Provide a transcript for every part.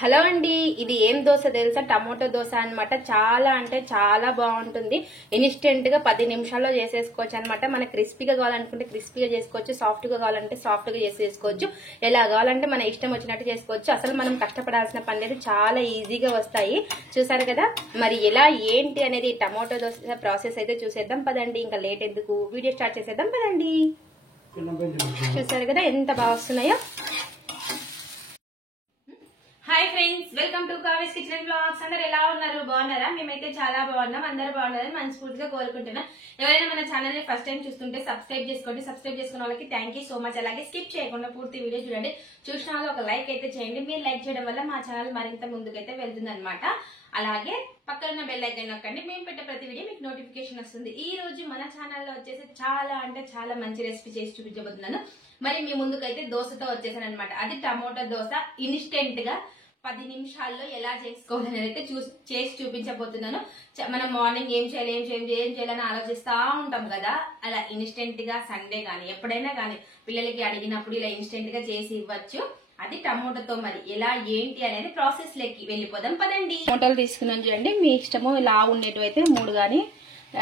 Hello అండి, ఇది ఏం దోశ తెలుసా? టమోటో దోశ అన్నమాట. చాలా అంటే చాలా బాగుంటుంది. ఇన్స్టెంట్ గా 10 నిమిషాల్లో చేసేసుకోవచ్చు అనమాట. మన క్రిస్పీగా కావాలనుకుంటే క్రిస్పీగా చేసుకోవచ్చు, సాఫ్ట్ గా కావాలంటే సాఫ్ట్ గా చేసేసుకోవచ్చు. ఎలా కావాలంటే మన ఇష్టం వచ్చినట్టు చేసుకోవచ్చు. అసలు మనం కష్టపడాల్సిన పని లేదు, చాలా ఈజీగా వస్తాయి. చూసారు కదా, మరి ఎలా ఏంటి అనేది టమోటో దోశ ప్రాసెస్ అయితే చూసేద్దాం పదండి. ఇంకా లేట్ ఎందుకు, వీడియో స్టార్ట్ చేసేద్దాం పదండి. చూసారు కదా ఎంత బాగా వస్తున్నాయో. Hi friends, welcome to Kavya's kitchen blogs. అందరు ఎలా ఉన్నారు? బాగున్నారా? మేమైతే చాలా బాగున్నాం. అందరూ బాగున్నారని మనస్ఫూర్తిగా కోరుకుంటున్నాం. ఎవరైనా మన ఛానల్ ని ఫస్ట్ టైం చూస్తుంటే సబ్స్క్రైబ్ చేసుకోండి. సబ్స్క్రైబ్ చేసుకున్న వాళ్ళకి థ్యాంక్ యూ సో మచ్. అలాగే స్కిప్ చేయకుండా పూర్తి వీడియో చూడండి. చూసిన వాళ్ళు ఒక లైక్ అయితే చేయండి. మీరు లైక్ చేయడం వల్ల మా ఛానల్ మరింత ముందుకైతే వెళ్తుంది అనమాట. అలాగే పక్కన బెల్ ఐకాన్ నొక్కండి. మేము పెట్టే ప్రతి వీడియో మీకు నోటిఫికేషన్ వస్తుంది. ఈ రోజు మన ఛానల్లో వచ్చేసి చాలా అంటే చాలా మంచి రెసిపీ చేసి చూపించబోతున్నాను. మరి మీ ముందుకైతే దోశతో వచ్చేసాను అనమాట. అది టమోటా దోశ. ఇన్స్టెంట్ గా 10 నిమిషాల్లో ఎలా చేసుకోవాలని అయితే చేసి చూపించబోతున్నాను. మనం మార్నింగ్ ఏం చేయాలని ఆలోచిస్తా ఉంటాం కదా, అలా ఇన్స్టెంట్ గా సండే గానీ ఎప్పుడైనా గానీ పిల్లలకి అడిగినప్పుడు ఇలా ఇన్స్టెంట్ గా చేసి ఇవ్వచ్చు. అది టమోటాతో. మరి ఎలా ఏంటి అనేది ప్రాసెస్ లెక్కి వెళ్ళిపోదాం పదండి. టమోటాలు తీసుకున్నాను చూడండి. మీ ఇష్టము, ఇలా ఉండేటివి అయితే 3 గానీ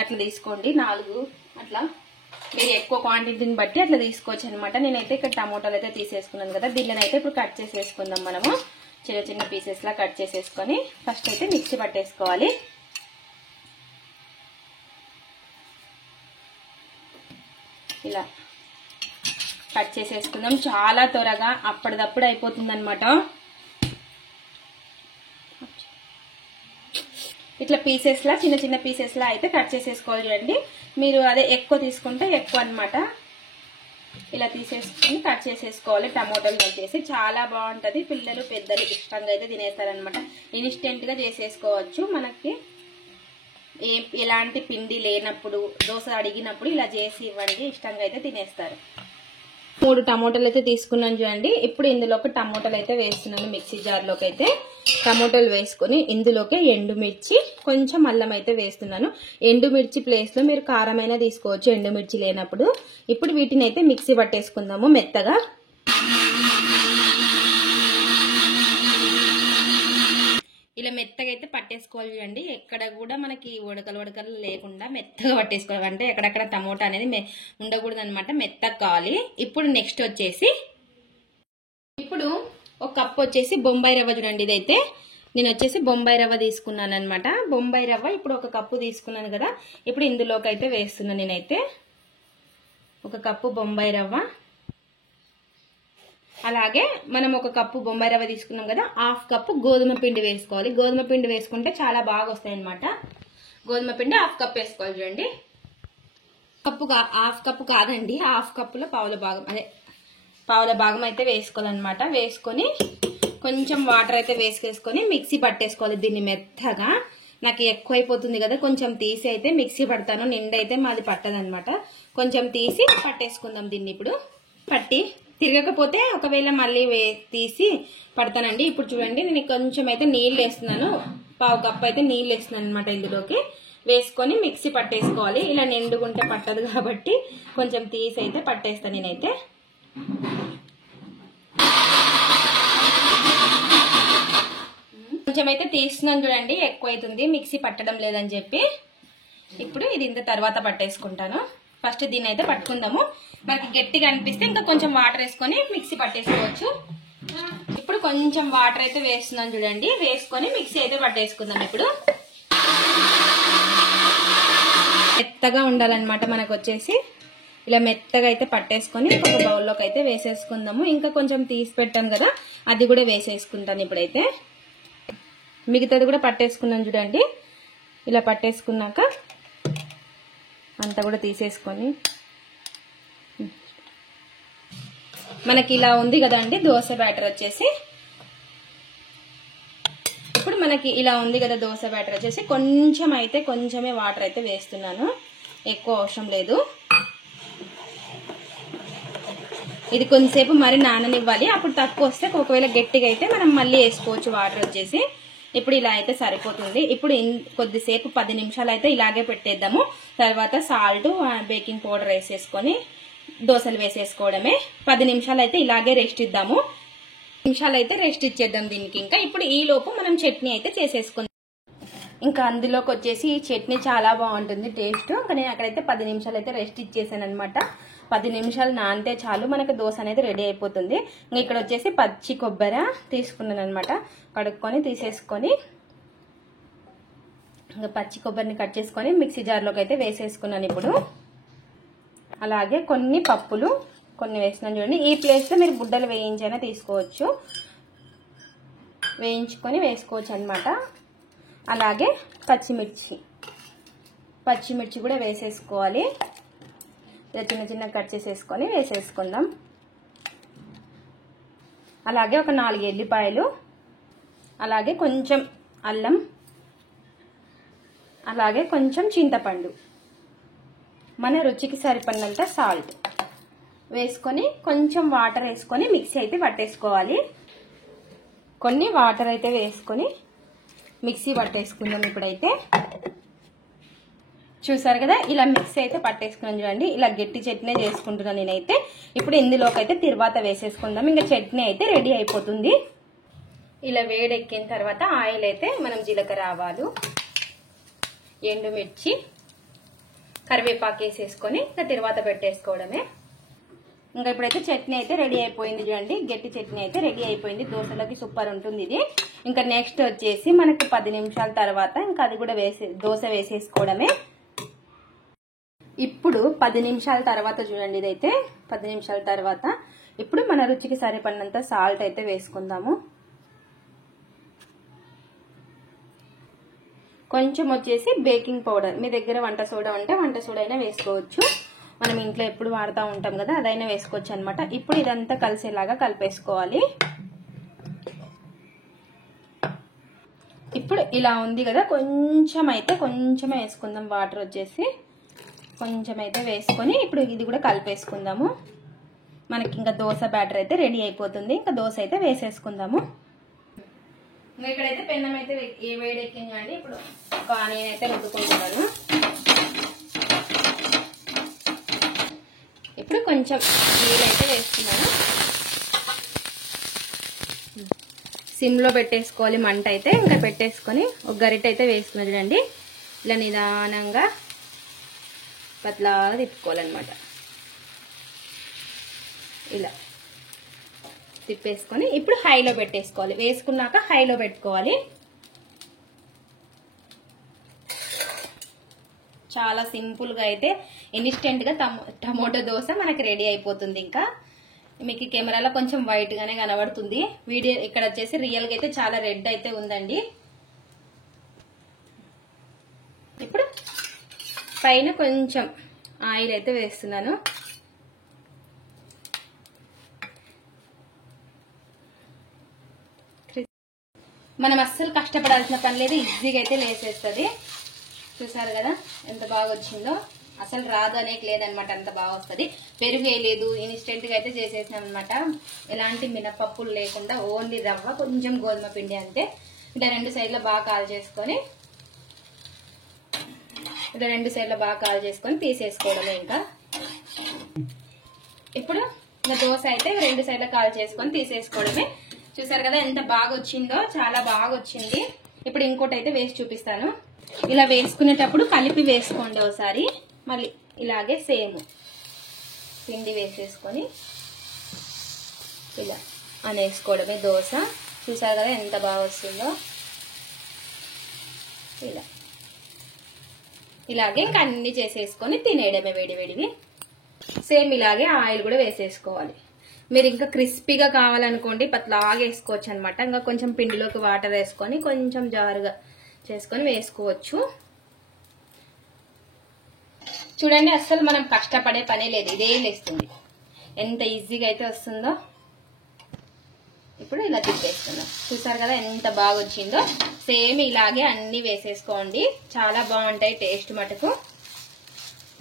అట్లా తీసుకోండి, 4 అట్లా మీరు ఎక్కువ క్వాంటిటీని బట్టి అట్లా తీసుకోవచ్చు అనమాట. నేనైతే ఇక్కడ టమోటాలు అయితే తీసేసుకున్నాను కదా, దీనిని అయితే ఇప్పుడు కట్ చేసేసుకుందాం. మనము చిన్న చిన్న పీసెస్ లా కట్ చేసేసుకొని ఫస్ట్ అయితే మిక్సీ పట్టేసుకోవాలి. ఇలా కట్ చేసేసుకుందాం. చాలా త్వరగా అప్పటిదప్పుడు అయిపోతుంది అనమాట. ఇట్లా పీసెస్ లా చిన్న చిన్న పీసెస్ లా అయితే కట్ చేసేసుకోవాలి చూడండి. మీరు అదే ఎక్కువ తీసుకుంటే ఎక్కువ అనమాట. ఇలా తీసేసుకుని కట్ చేసేసుకోవాలి. టమోటాలు వచ్చేసి చాలా బాగుంటది. పిల్లలు పెద్దలు ఇష్టంగా అయితే తినేస్తారనమాట. ఇన్స్టెంట్ గా చేసేసుకోవచ్చు. మనకి ఎలాంటి పిండి లేనప్పుడు, దోశ అడిగినప్పుడు ఇలా చేసి ఇవ్వండి, ఇష్టంగా అయితే తినేస్తారు. 3 టమోటాలు అయితే తీసుకున్నాను చూడండి. ఇప్పుడు ఇందులోకి టమోటాలు అయితే వేస్తున్నాను. మిక్సీ జార్ లోకి అయితే టమోటాలు వేసుకొని ఇందులోకి ఎండుమిర్చి, కొంచెం అల్లం అయితే వేస్తున్నాను. ఎండుమిర్చి ప్లేస్ లో మీరు కారమైనా తీసుకోవచ్చు ఎండుమిర్చి లేనప్పుడు. ఇప్పుడు వీటిని అయితే మిక్సీ పట్టేసుకుందాము మెత్తగా. ఇలా మెత్తగా అయితే పట్టేసుకోవాలి చూడండి. ఎక్కడ కూడా మనకి ఉడకలు లేకుండా మెత్తగా పట్టేసుకోవాలి. అంటే ఎక్కడెక్కడ టమోటా అనేది ఉండకూడదు అనమాట, మెత్తగా కావాలి. ఇప్పుడు నెక్స్ట్ వచ్చేసి ఇప్పుడు ఒక కప్ వచ్చేసి బొంబాయి రవ్వ చూడండి. ఇదైతే నేను వచ్చేసి బొంబాయి రవ్వ తీసుకున్నాను అనమాట. బొంబాయి రవ్వ ఇప్పుడు ఒక కప్పు తీసుకున్నాను కదా, ఇప్పుడు ఇందులోకి అయితే వేస్తున్నాను. నేనైతే ఒక కప్పు బొంబాయి రవ్వ, అలాగే మనం ఒక కప్పు బొంబాయి రవ్వ తీసుకున్నాం కదా, 1/2 కప్పు గోధుమ పిండి వేసుకోవాలి. గోధుమ పిండి వేసుకుంటే చాలా బాగా వస్తాయి అనమాట. గోధుమ పిండి 1/2 కప్ వేసుకోవాలి చూడండి. 1/2 కప్పు కాదండి, 1/2 కప్పులో పావుల భాగం అయితే వేసుకోవాలన్నమాట. వేసుకొని కొంచెం వాటర్ అయితే వేసుకొని మిక్సీ పట్టేసుకోవాలి దీన్ని మెత్తగా. నాకు ఎక్కువ అయిపోతుంది కదా, కొంచెం తీసి అయితే మిక్సీ పడతాను. నిండా అయితే మాది పట్టదనమాట. కొంచెం తీసి పట్టేసుకుందాం దీన్ని. ఇప్పుడు పట్టి తిరగకపోతే ఒకవేళ మళ్ళీ తీసి పడతానండి. ఇప్పుడు చూడండి, నేను కొంచెం అయితే నీళ్ళు వేస్తున్నాను. 1/2 కప్పు అయితే నీళ్ళు వేస్తున్నాను అనమాట. ఇందులోకి వేసుకొని మిక్సీ పట్టేసుకోవాలి. ఇలా నిండుగుంటే పట్టదు కాబట్టి కొంచెం తీసి అయితే పట్టేస్తాను నేనైతే. కొంచెం అయితే తీస్తున్నాను చూడండి, ఎక్కువ అవుతుంది మిక్సీ పట్టడం లేదని చెప్పి. ఇప్పుడు ఇది ఇంత తర్వాత పట్టేసుకుంటాను. ఫస్ట్ దీన్ని అయితే పట్టుకుందాము. మనకి గట్టిగా అనిపిస్తే ఇంకా కొంచెం వాటర్ వేసుకొని మిక్సీ పట్టేసుకోవచ్చు. ఇప్పుడు కొంచెం వాటర్ అయితే వేస్తున్నాను చూడండి, వేసుకొని మిక్సీ అయితే పట్టేసుకుందాం. ఇప్పుడు మెత్తగా ఉండాలన్నమాట మనకు వచ్చేసి. ఇలా మెత్తగా అయితే పట్టేసుకొని ఒక బౌల్లోకి అయితే వేసేసుకుందాము. ఇంకా కొంచెం తీసి పెట్టాం కదా, అది కూడా వేసేసుకుంటాను ఇప్పుడైతే. మిగతాది కూడా పట్టేసుకున్నాను చూడండి. ఇలా పట్టేసుకున్నాక అంతా కూడా తీసేసుకొని మనకి ఇలా ఉంది కదండి దోశ బ్యాటర్ వచ్చేసి. ఇప్పుడు మనకి ఇలా ఉంది కదా దోశ బ్యాటర్ వచ్చేసి, కొంచెమే వాటర్ అయితే వేస్తున్నాను, ఎక్కువ అవసరం లేదు. ఇది కొంతసేపు మరి నాననివ్వాలి. అప్పుడు తక్కువ వస్తే ఒకవేళ గట్టిగా అయితే మనం మళ్ళీ వేసుకోవచ్చు వాటర్ వచ్చేసి. ఇప్పుడు ఇలా అయితే సరిపోతుంది. ఇప్పుడు కొద్దిసేపు 10 నిమిషాలు అయితే ఇలాగే పెట్టేద్దాము. తర్వాత సాల్ట్, బేకింగ్ పౌడర్ వేసేసుకొని దోశలు వేసేసుకోవడమే. 10 నిమిషాలు అయితే ఇలాగే రెస్ట్ ఇద్దాము. నిమిషాలు అయితే రెస్ట్ ఇచ్చేద్దాం దీనికి. ఇంకా ఇప్పుడు ఈ లోపు మనం చట్నీ అయితే చేసేసుకుందాం. ఇంకా అందులోకి వచ్చేసి ఈ చట్నీ చాలా బాగుంటుంది టేస్ట్. ఇంకా నేను అక్కడైతే 10 నిమిషాలు అయితే రెస్ట్ ఇచ్చేసాను అనమాట. 10 నిమిషాలు నానితే చాలు మనకు దోశ అనేది రెడీ అయిపోతుంది. ఇంకా ఇక్కడ వచ్చేసి పచ్చి కొబ్బరి తీసుకున్నాను అనమాట. కడుక్కొని తీసేసుకొని ఇంకా పచ్చి కొబ్బరిని కట్ చేసుకొని మిక్సీ జార్లోకి అయితే వేసేసుకున్నాను ఇప్పుడు. అలాగే కొన్ని పప్పులు కొన్ని వేసినాను చూడండి. ఈ ప్లేస్లో మీరు బుడ్డలు వేయించైనా తీసుకోవచ్చు, వేయించుకొని వేసుకోవచ్చు అనమాట. అలాగే పచ్చిమిర్చి కూడా వేసేసుకోవాలి. ఇలా చిన్న చిన్న కట్ చేసేసుకొని వేసేసుకుందాం. అలాగే ఒక 4 ఎల్లిపాయలు, అలాగే కొంచెం అల్లం, అలాగే కొంచెం చింతపండు, మన రుచికి సరిపడినంత సాల్ట్ వేసుకొని కొంచెం వాటర్ వేసుకొని మిక్సీ అయితే పట్టేసుకోవాలి. కొన్ని వాటర్ అయితే వేసుకొని మిక్సీ పట్టేసుకుందాం. ఇప్పుడైతే చూసారు కదా ఇలా మిక్సీ అయితే పట్టేసుకున్నాను చూడండి. ఇలా గట్టి చట్నీ చేసుకుంటున్నాను నేనైతే. ఇప్పుడు ఇందులోకి అయితే తిరువాత వేసేసుకుందాం. ఇంకా చట్నీ అయితే రెడీ అయిపోతుంది. ఇలా వేడెక్కిన తర్వాత ఆయిల్ అయితే మనం జీలకర్ర ఆవాలు, ఎండుమిర్చి, కరివేపాకు వేసేసుకొని ఇంకా తిరువాత పెట్టేసుకోవడమే. ఇంకా ఇప్పుడైతే చట్నీ అయితే రెడీ అయిపోయింది చూడండి. గట్టి చట్నీ అయితే రెడీ అయిపోయింది. దోశలోకి సూపర్ ఉంటుంది ఇది. ఇంకా నెక్స్ట్ వచ్చేసి మనకు 10 నిమిషాల తర్వాత ఇంకా అది కూడా దోశ వేసేసుకోవడమే. ఇప్పుడు 10 నిమిషాల తర్వాత చూడండి, ఇదైతే 10 నిమిషాల తర్వాత ఇప్పుడు మన రుచికి సరిపడినంత సాల్ట్ అయితే వేసుకుందాము. కొంచెం వచ్చేసి బేకింగ్ పౌడర్, మీ దగ్గర వంట సోడా ఉంటే వంట సోడా అయినా వేసుకోవచ్చు. మనం ఇంట్లో ఎప్పుడు వాడుతూ ఉంటాం కదా, అదైనా వేసుకోవచ్చు అనమాట. ఇప్పుడు ఇదంతా కలిసేలాగా కలిపేసుకోవాలి. ఇప్పుడు ఇలా ఉంది కదా, కొంచెమే వేసుకుందాం. వాటర్ వచ్చేసి కొంచెం అయితే వేసుకొని ఇప్పుడు ఇది కూడా కలిపేసుకుందాము. మనకి ఇంకా దోశ బ్యాటర్ అయితే రెడీ అయిపోతుంది. ఇంకా దోశ అయితే వేసేసుకుందాము. ఇక్కడైతే పెన్నం అయితే వేడెక్కింది అండి. ఇప్పుడు ఒక ఆనియన్ అయితే రుద్దుకుంటున్నాను. ఇప్పుడు కొంచెం నీళ్ళు అయితే వేస్తున్నాను. సిమ్లో పెట్టేసుకోవాలి మంట అయితే. ఇంకా పెట్టేసుకొని ఒక గరిటె అయితే వేసుకున్నది చూడండి. ఇలా నిదానంగా పతలాగా తిప్పుకోవాలన్నమాట. ఇలా తిప్పేసుకొని ఇప్పుడు హైలో పెట్టేసుకోవాలి. వేసుకున్నాక హైలో పెట్టుకోవాలి. చాలా సింపుల్గా అయితే ఇన్స్టెంట్గా టమోటో దోశ మనకి రెడీ అయిపోతుంది. ఇంకా మీకు కెమెరాలో కొంచెం వైట్ గానే కనబడుతుంది. వీడియో ఇక్కడ వచ్చేసి రియల్ గా అయితే చాలా రెడ్ అయితే ఉందండి. ఇప్పుడు పైన కొంచెం ఆయిల్ అయితే వేస్తున్నాను. మనం అస్సలు కష్టపడాల్సిన పని లేదు, ఈజీగా అయితే లేసేస్తుంది. చూసారు కదా ఎంత బాగా వచ్చిందో. అసలు రాదు అనేక లేదనమాట, అంత బాగా వస్తుంది. పెరుగు వేయలేదు, ఇన్స్టెంట్ గా అయితే చేసేసాం అనమాట. ఎలాంటి మినపప్పులు లేకుండా ఓన్లీ రవ్వ, కొంచెం గోధుమ పిండి అంతే. ఇలా 2 సైడ్ల బాగా కాల్ చేసుకొని తీసేసుకోవడమే. ఇంకా ఇప్పుడు దోశ అయితే 2 సైడ్ల కాల్ చేసుకొని తీసేసుకోవడమే. చూసారు కదా ఎంత బాగా వచ్చిందో, చాలా బాగా వచ్చింది. ఇప్పుడు ఇంకోటి అయితే వేసి చూపిస్తాను. ఇలా వేసుకునేటప్పుడు కలిపి వేసుకోండి ఒకసారి. మళ్ళీ ఇలాగే సేమ్ పిండి వేసేసుకొని ఇలా అనేసుకోవడమే దోశ. చూసారు కదా ఎంత బాగా వస్తుందో. ఇలాగే ఇంకా అన్ని చేసేసుకొని తినేయడమే వేడివేడివి. సేమ్ ఇలాగే ఆయిల్ కూడా వేసేసుకోవాలి. మీరు ఇంకా క్రిస్పీగా కావాలనుకోండి పతలాగా వేసుకోవచ్చు అనమాట. ఇంకా కొంచెం పిండిలోకి వాటర్ వేసుకొని కొంచెం జారుగా చేసుకొని వేసుకోవచ్చు. చూడండి అస్సలు మనం కష్టపడే పనే లేదు, ఇదే లేస్తుంది. ఎంత ఈజీగా అయితే వస్తుందో. ఇప్పుడు ఇలా తిప్పేస్తున్నాం. చూసారు కదా ఎంత బాగా వచ్చిందో. సేమ్ ఇలాగే అన్ని వేసేసుకోండి, చాలా బాగుంటాయి టేస్ట్ మటుకు.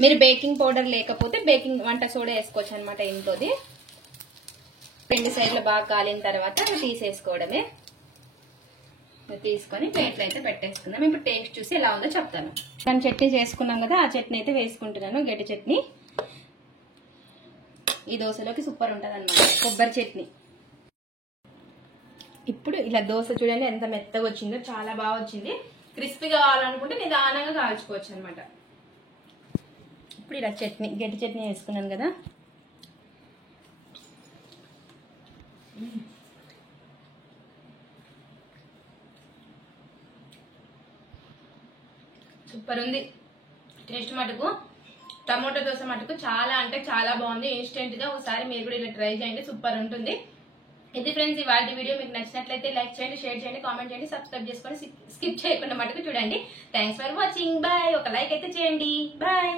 మీరు బేకింగ్ పౌడర్ లేకపోతే బేకింగ్ వంట సోడా వేసుకోవచ్చు అనమాట ఇంట్లోది. 2 సైడ్లు బాగా కాలిన తర్వాత తీసేసుకోవడమే. తీసుకొని ప్లేట్లు అయితే పెట్టేసుకుందాం. ఇప్పుడు టేస్ట్ చూసి ఎలా ఉందో చెప్తాను. మనం చట్నీ చేసుకున్నాం కదా, ఆ చట్నీ అయితే వేసుకుంటున్నాను. గట్టి చట్నీ ఈ దోశలోకి సూపర్ ఉంటుంది అన్నమాట, కొబ్బరి చట్నీ. ఇప్పుడు ఇలా దోశ చూడండి ఎంత మెత్తగా వచ్చిందో, చాలా బాగా వచ్చింది. క్రిస్పీ కావాలనుకుంటే నిదానంగా కాల్చుకోవచ్చు అనమాట. ఇప్పుడు ఇలా చట్నీ, గట్టి చట్నీ వేసుకున్నాను కదా, సూపర్ ఉంది టేస్ట్. మటుకు టమోటా దోశ మటుకు చాలా అంటే చాలా బాగుంది. ఇన్స్టెంట్ గా ఒకసారి మీరు కూడా ఇలా ట్రై చేయండి, సూపర్ ఉంటుంది. ఇది ఫ్రెండ్స్ ఇవాళ వీడియో. మీకు నచ్చినట్లయితే లైక్ చేయండి, షేర్ చేయండి, కామెంట్ చేయండి, సబ్స్క్రైబ్ చేసుకొని స్కిప్ చేయకుండా మటుకు చూడండి. Thanks for watching. బాయ్. ఒక లైక్ అయితే చేయండి. బాయ్.